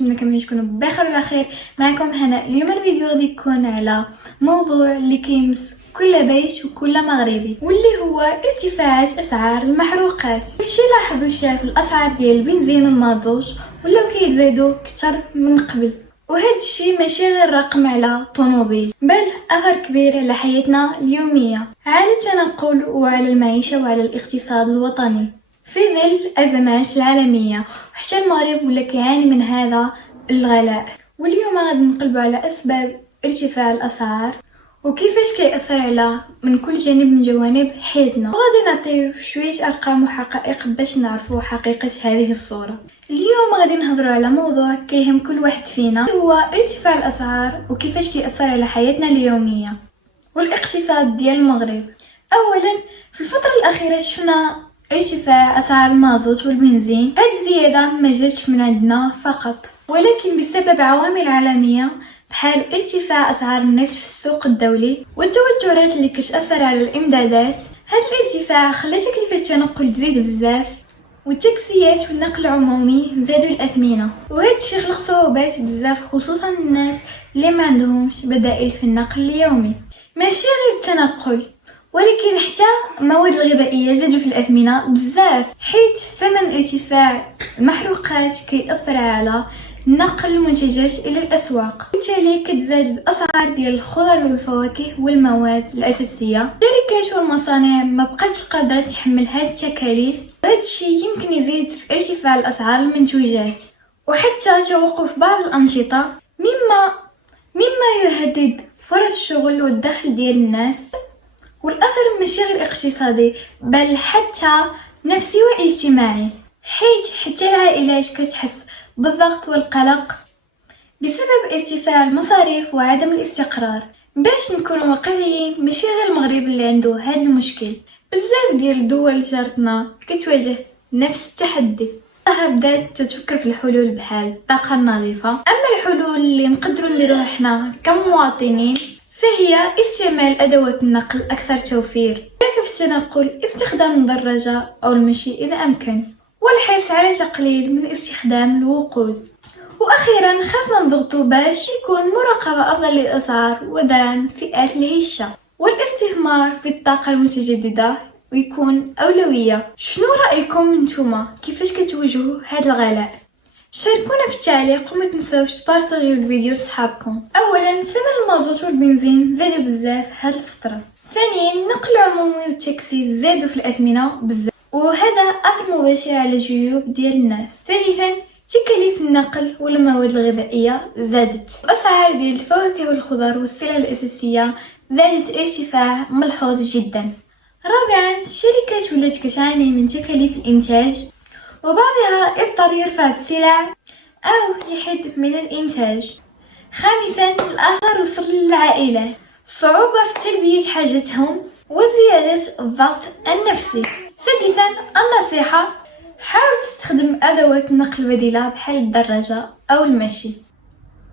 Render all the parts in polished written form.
كنتمنى كاملين تكونوا بخير وعلى خير. معكم هنا. اليوم الفيديو غادي يكون على موضوع اللي كيمس كل بيت وكل مغربي، واللي هو ارتفاعات اسعار المحروقات. كلشي لاحظوا شاف الاسعار ديال البنزين والمازوت ولاو كيتزايدوا اكثر من قبل، وهذا الشيء ماشي غير رقم على طوموبيل، بل اثر كبير على حياتنا اليوميه، على التنقل وعلى المعيشه وعلى الاقتصاد الوطني في ظل الازمات العالميه. وحتى المغرب ولا كيعاني من هذا الغلاء. واليوم غادي نقلبوا على اسباب ارتفاع الاسعار وكيفاش كيأثر على من كل جانب من جوانب حياتنا، وغادي نعطيو شويه ارقام وحقائق باش نعرفوا حقيقه هذه الصوره. اليوم غادي نهضروا على موضوع كيهم كل واحد فينا، هو ارتفاع الاسعار وكيفاش كيأثر على حياتنا اليوميه والاقتصاد ديال المغرب. اولا، في الفتره الاخيره شفنا ارتفاع اسعار المازوت والبنزين. هذه الزياده ما جاتش من عندنا فقط، ولكن بسبب عوامل عالميه بحال ارتفاع اسعار النفط في السوق الدولي والتوترات اللي كتاثر على الامدادات. هذا الارتفاع خلى تكلفه التنقل تزيد بزاف، والتاكسيات والنقل العمومي زادوا الاثمنه، وهذا الشيء خلق صعوبات بزاف خصوصا الناس اللي ما عندهمش بدائل في النقل اليومي. ماشي غير التنقل، ولكن حتى المواد الغذائيه زادوا في الاثمنه بزاف، حيث ثمن ارتفاع المحروقات كيأثر على نقل المنتجات الى الاسواق، وبالتالي كتزاد الاسعار ديال الخضر والفواكه والمواد الاساسيه. الشركات والمصانع ما بقاتش قادره تحمل هذه التكاليف، وهذا الشيء يمكن يزيد في ارتفاع الاسعار المنتوجات وحتى توقف بعض الانشطه، مما يهدد فرص الشغل والدخل ديال الناس. والاثر ماشي غير اقتصادي بل حتى نفسي واجتماعي، حيث حتى العائلات كتحس بالضغط والقلق بسبب ارتفاع المصاريف وعدم الاستقرار. باش نكونوا واقعيين، ماشي غير المغرب اللي عنده هذا المشكل، بزاف ديال الدول جارتنا كتواجه نفس التحدي. بدات تفكر في الحلول بحال الطاقه النظيفه، اما الحلول اللي نقدروا نديروها حنا كمواطنين فهي استعمال ادوات النقل اكثر توفير، كيف في التنقل استخدام الدراجه او المشي اذا امكن، والحرص على تقليل من استخدام الوقود. واخيرا خاصنا نضغطوا باش يكون مراقبه افضل للاسعار ودعم فئات الهشه، والاستثمار في الطاقه المتجدده ويكون اولويه. شنو رايكم نتوما؟ كيفاش كتواجهوا هذا الغلاء؟ شاركونا في التعليق وما تنساوش تبارطاجيو الفيديو لصحابكم. اولا، ثمن المازوت والبنزين زادوا بزاف هذه الفتره. ثانيا، النقل العمومي والتاكسي زادوا في الاثمنه بزاف، وهذا اثر مباشر على الجيوب ديال الناس. ثالثا، تكاليف النقل والمواد الغذائيه زادت، واسعار ديال الفواكه والخضر والسلع الاساسيه زادت ارتفاع ملحوظ جدا. رابعا، الشركات ولات كتعاني من تكاليف الانتاج، وبعضها اضطر يرفع السلع او يحد من الانتاج. خامسا، الاثر وصل للعائلات، صعوبه في تلبيه حاجتهم وزياده الضغط النفسي. سادسا، النصيحه، حاول تستخدم ادوات النقل البديله بحال الدراجه او المشي،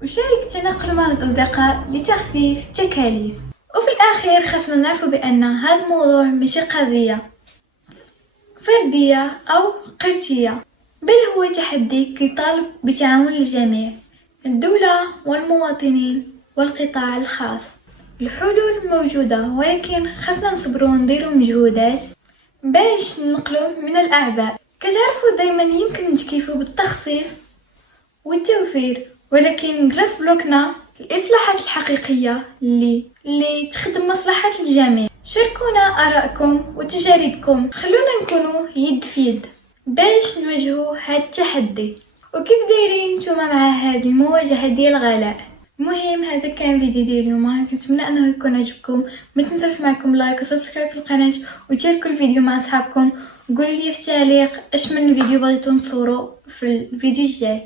وشارك التنقل مع الاصدقاء لتخفيف التكاليف. وفي الاخير خاصنا نعرفوا بان هذا الموضوع ماشي قضيه فرديه او قسيه، بل هو تحدي كيطالب بتعاون الجميع، الدوله والمواطنين والقطاع الخاص. الحلول موجوده، ولكن خاصنا نصبروا ونديروا مجهودات باش ننقلوا من الاعباء. كتعرفوا دائما يمكن نتكيفوا بالتخصيص والتوفير، ولكن جلاس بلوكنا الاصلاحات الحقيقيه اللي تخدم مصلحه الجميع. شاركونا ارائكم وتجاربكم، خلونا نكونوا يد في يد باش نواجهوا هذا التحدي. وكيف دايرين نتوما مع هذه المواجهه ديال الغلاء؟ المهم، هذا كان فيديو ديال اليوم، كنتمنى انه يكون عجبكم. ما تنسوش معكم لايك وسبسكرايب في القناه، وتشاركوا الفيديو مع اصحابكم، وقولوا لي في التعليق اش من فيديو بغيتو نصورو في الفيديو الجاي.